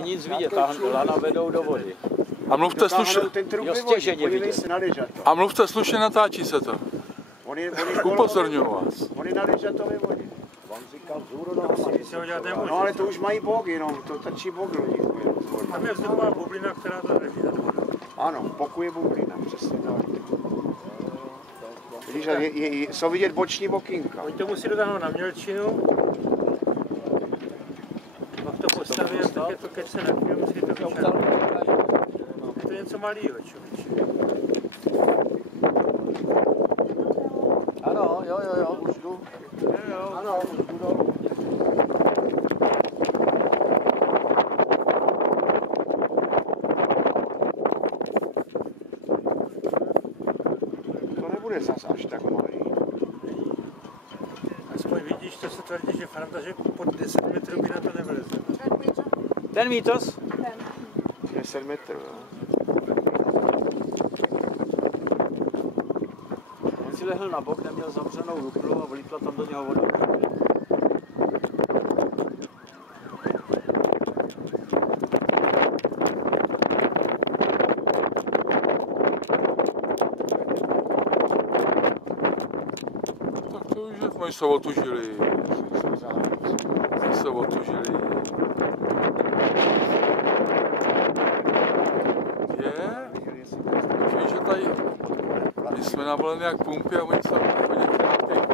nic vidět, lana vedou do vody. A mluvte slušně. A mluvte slušně, natáčí se to. Upozorňuji vás. On je na Ryžatově vodě. On říkal vzhůru nohama. No ale to už mají bogy, no, to trčí bog lodi. Tam je vzduchová bublina, která to neví. Ano, boku je bublina, přesně tak. Vidíš, jsou vidět boční okýnka. Oni to musí dotáhnout na mělčinu. Pak to postaví, tak je to, keď se napije, musí to vyčerpat. Je to něco malýho, člověče. Ano, jo, už jdu. Ano, už jdu dolů. To nebude zas až tak malý. Aspoň vidíš, to se tvrdí, že Franta, že pod 10 metrů by na to nevlezl. Ten mýtos? 10 metrů, jo. On si lehl na bok, neměl zavřenou ruknu a vlítla tam do něho voda. Tak to už je, oni se otužili. Se otužili. Je? Víš, že tady, my jsme na volené jak pumpy a oni se chodí v těch